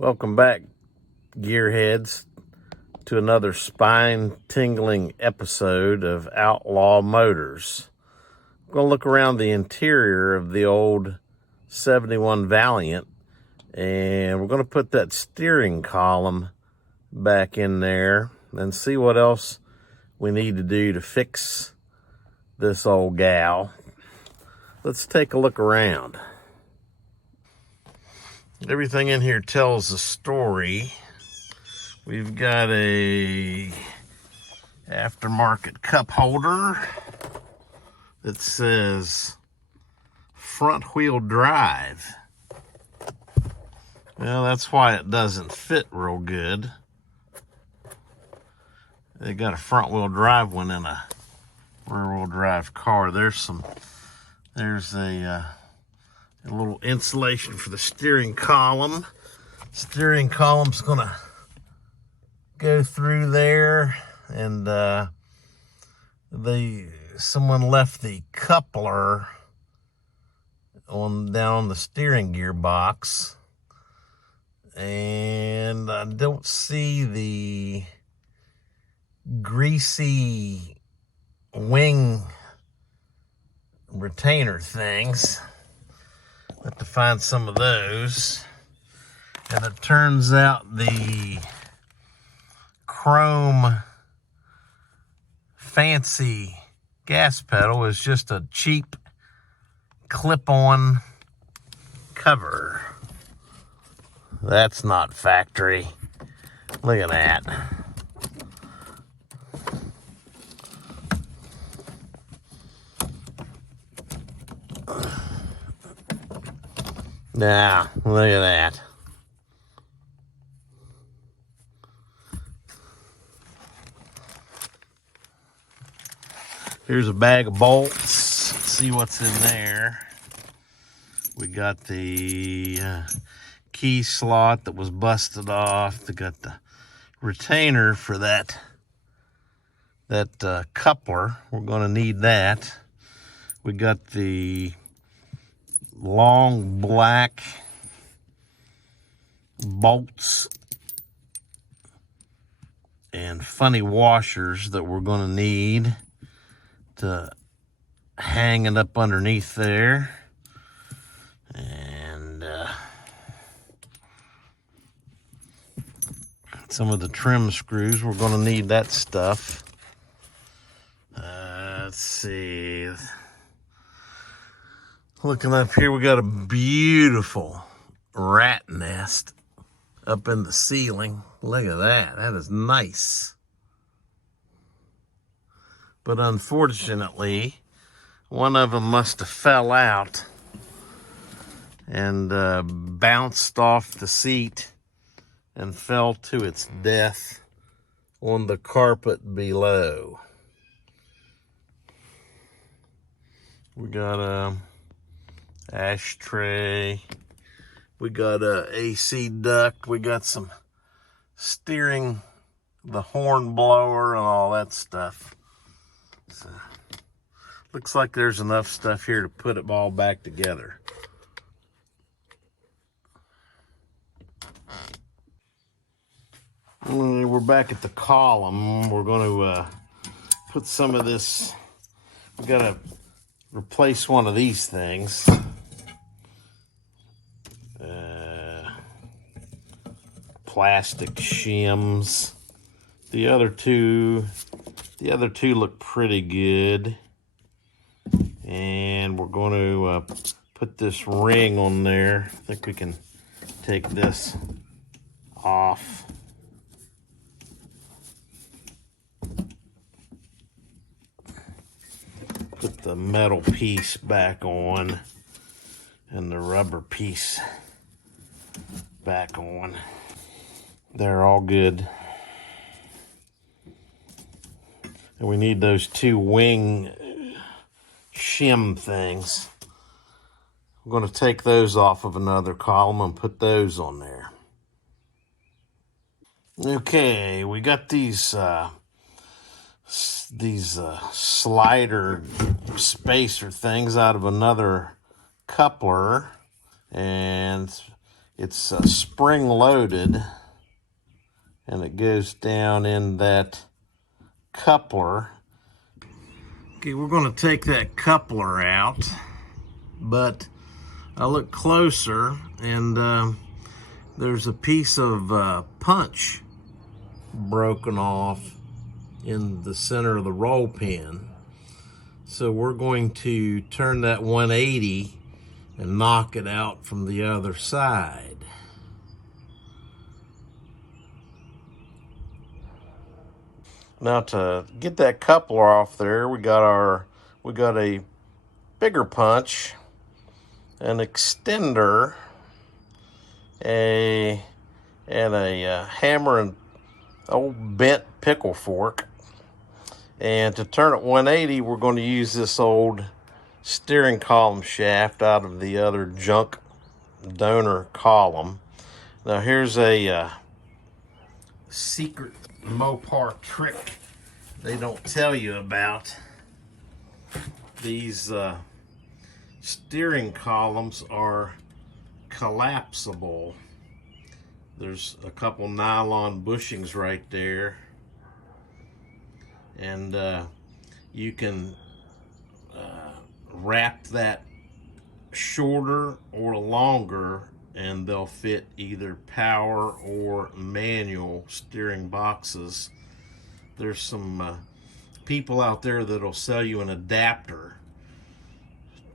Welcome back, gearheads, to another spine-tingling episode of Outlaw Motors. I'm going to look around the interior of the old 71 Valiant, and we're going to put that steering column back in there and see what else we need to do to fix this old gal. Let's take a look around. Everything in here tells a story. We've got a aftermarket cup holder that says front wheel drive. Well, that's why it doesn't fit real good. They got a front wheel drive one in a rear wheel drive car. There's a little insulation for the steering column. Steering column's gonna go through there, and someone left the coupler down on the steering gearbox, and I don't see the greasy wing retainer things. Have to find some of those. And it turns out the chrome fancy gas pedal is just a cheap clip-on cover. That's not factory. Look at that. Now, look at that. Here's a bag of bolts. Let's see what's in there. We got the key slot that was busted off. They got the retainer for that coupler. We're going to need that. We got the long black bolts and funny washers that we're going to need to hang it up underneath there. And some of the trim screws, we're going to need that stuff. Let's see. Looking up here, we got a beautiful rat nest up in the ceiling. Look at that. That is nice. But unfortunately, one of them must have fell out and bounced off the seat and fell to its death on the carpet below. We got a ashtray, we got a AC duct, we got some steering, the horn blower and all that stuff. So, looks like there's enough stuff here to put it all back together. We're back at the column. We're going to put some of this, we got to replace one of these things. Plastic shims. The other two look pretty good. And we're going to put this ring on there. I think we can take this off. Put the metal piece back on and the rubber piece back on. They're all good. And we need those two wing shim things. I'm going to take those off of another column and put those on there. Okay, we got these slider spacer things out of another coupler, and It's spring loaded, and it goes down in that coupler. Okay, we're going to take that coupler out, but I look closer, and there's a piece of punch broken off in the center of the roll pin. So we're going to turn that 180 and knock it out from the other side. Now to get that coupler off there, we got a bigger punch, an extender, and a hammer and old bent pickle fork. And to turn it 180, we're going to use this old steering column shaft out of the other junk donor column. Now here's a secret Mopar trick they don't tell you about. These steering columns are collapsible. There's a couple nylon bushings right there, and you can wrap that shorter or longer, and they'll fit either power or manual steering boxes. There's some people out there that'll sell you an adapter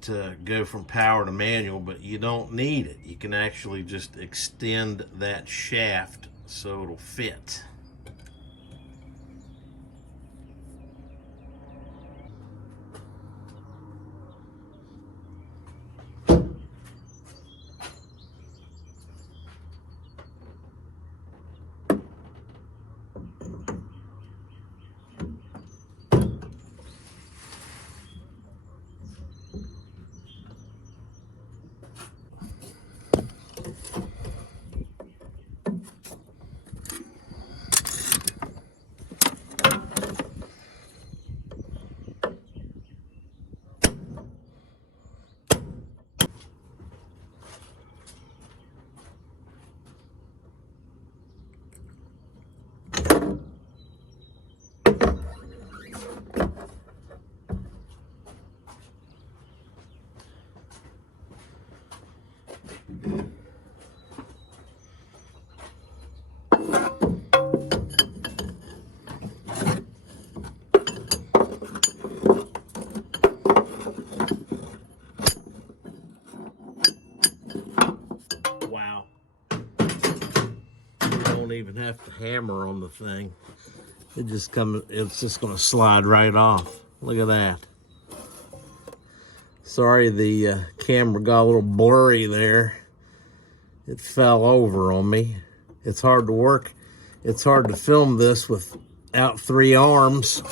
to go from power to manual, but you don't need it. You can actually just extend that shaft so it'll fit. Wow. You don't even have to hammer on the thing. It's just gonna slide right off. Look at that. Sorry, the camera got a little blurry there. It fell over on me. It's hard to work. It's hard to film this without 3 arms.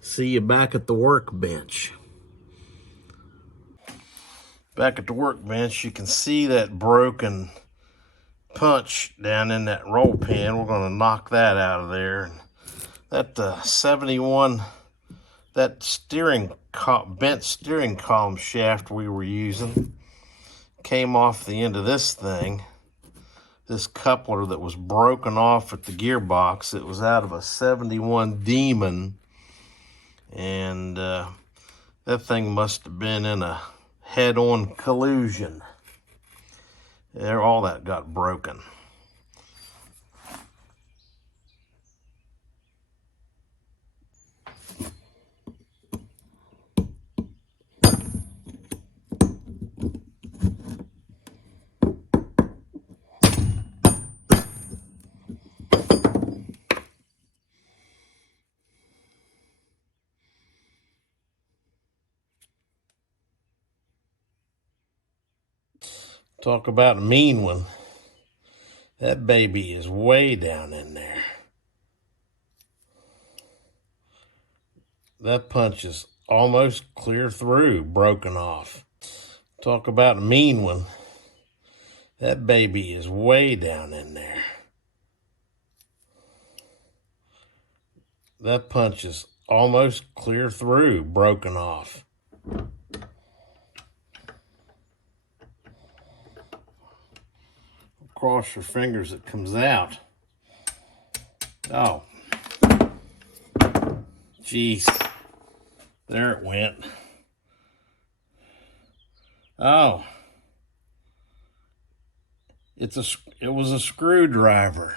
See you back at the workbench. Back at the workbench, you can see that broken punch down in that roll pin. We're going to knock that out of there. That 71, that bent steering column shaft we were using came off the end of this thing. This coupler that was broken off at the gearbox. It was out of a 71 Demon, and that thing must have been in a head-on collision. There, all that got broken. Talk about a mean one. That baby is way down in there. That punch is almost clear through, broken off. Talk about a mean one. That baby is way down in there. That punch is almost clear through, broken off. cross your fingers it comes out. Oh. Jeez. There it went. Oh. It was a screwdriver.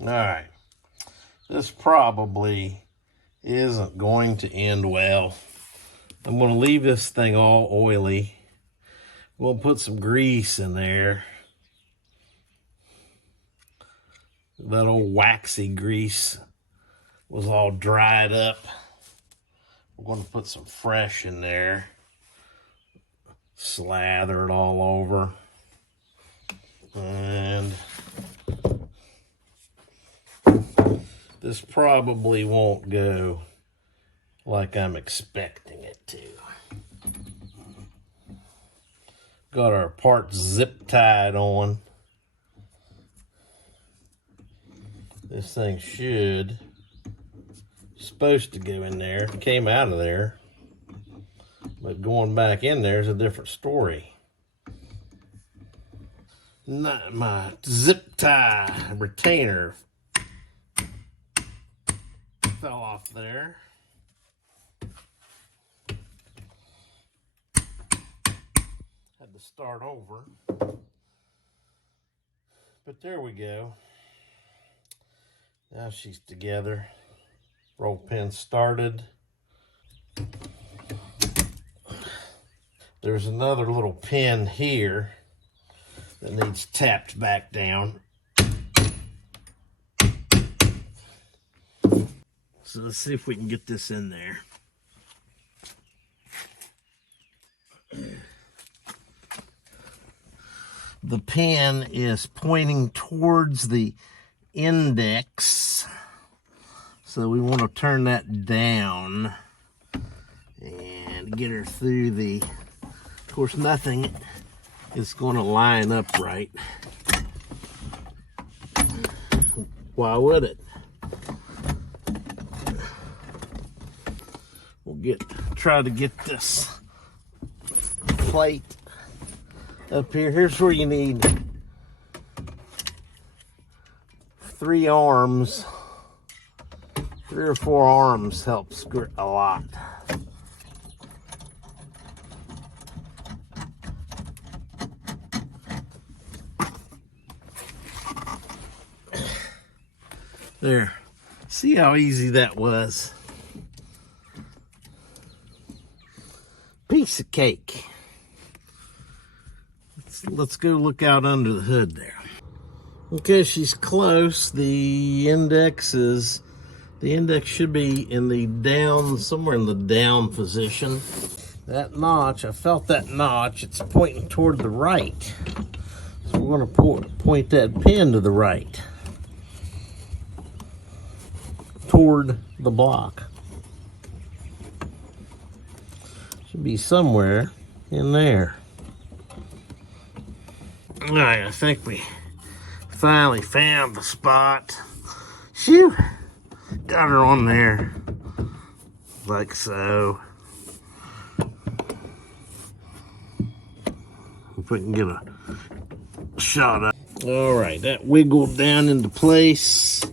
All right, this probably isn't going to end well. I'm going to leave this thing all oily. We'll put some grease in there. That old waxy grease was all dried up. We're going to put some fresh in there. Slather it all over. And this probably won't go like I'm expecting it to. Got our parts zip tied on. This thing supposed to go in there. It came out of there. But going back in there is a different story. Not my zip tie retainer fell off there. Had to start over. But there we go. Now she's together. Roll pin started. There's another little pin here that needs tapped back down. So let's see if we can get this in there. The pin is pointing towards the index, so we want to turn that down and get her through the, of course nothing is going to line up right. Why would it? We'll try to get this plate up here. Here's where you need 3 arms. 3 or 4 arms helps a lot. There. See how easy that was? Piece of cake. Let's go look out under the hood there. Okay, she's close. The index should be in the down, somewhere in the down position. That notch, I felt that notch, it's pointing toward the right. So we're going to point that pin to the right, toward the block. Should be somewhere in there. All right, I think we finally found the spot. Phew, got her on there, like so. If we can get a shot of. All right, that wiggled down into place.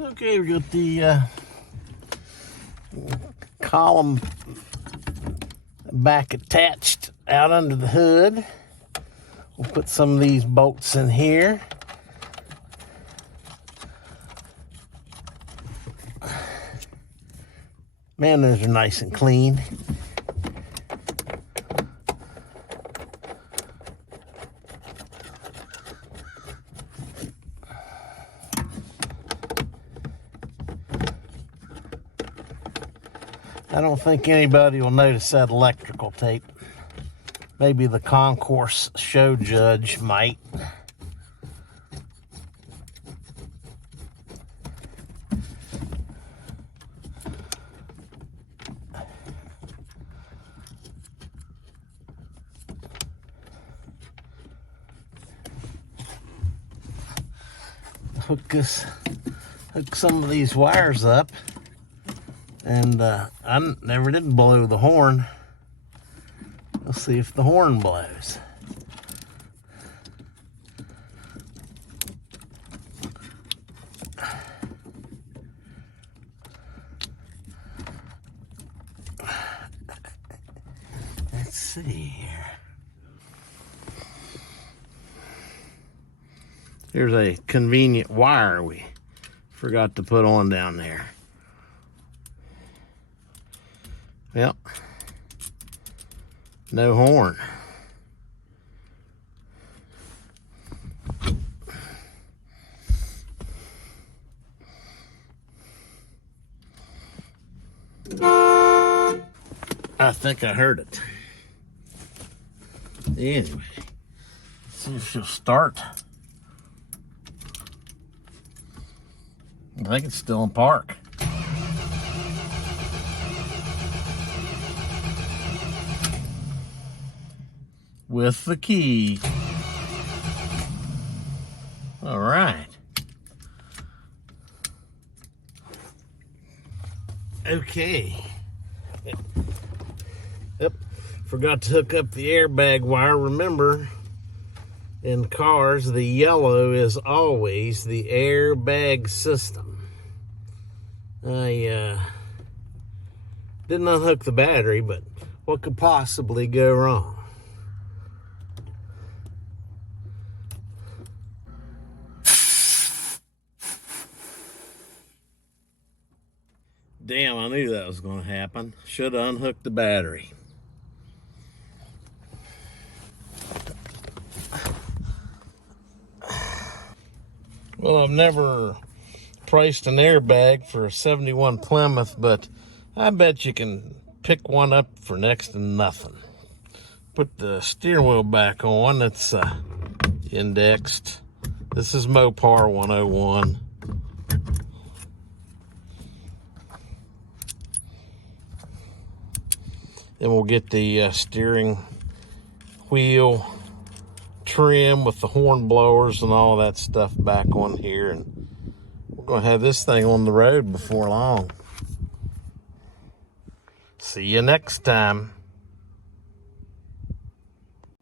Okay, we got the column back attached out under the hood. We'll put some of these bolts in here. Man, those are nice and clean. I don't think anybody will notice that electrical tape. Maybe the concourse show judge might. Hook some of these wires up, and I never did blow the horn. We'll see if the horn blows. Let's see here. Here's a convenient wire we forgot to put on down there. Yep. No horn. I think I heard it. Anyway, let's see if she'll start. I think it's still in park. With the key. All right. Okay. Yep. Forgot to hook up the airbag wire. Remember, in cars, the yellow is always the airbag system. I didn't unhook the battery, but what could possibly go wrong? Damn, I knew that was going to happen. Should have unhooked the battery. Well, I've never priced an airbag for a 71 Plymouth, but I bet you can pick one up for next to nothing. Put the steering wheel back on. It's indexed. This is Mopar 101. Then we'll get the steering wheel trim with the horn blowers and all that stuff back on here, and we're going to have this thing on the road before long. See you next time.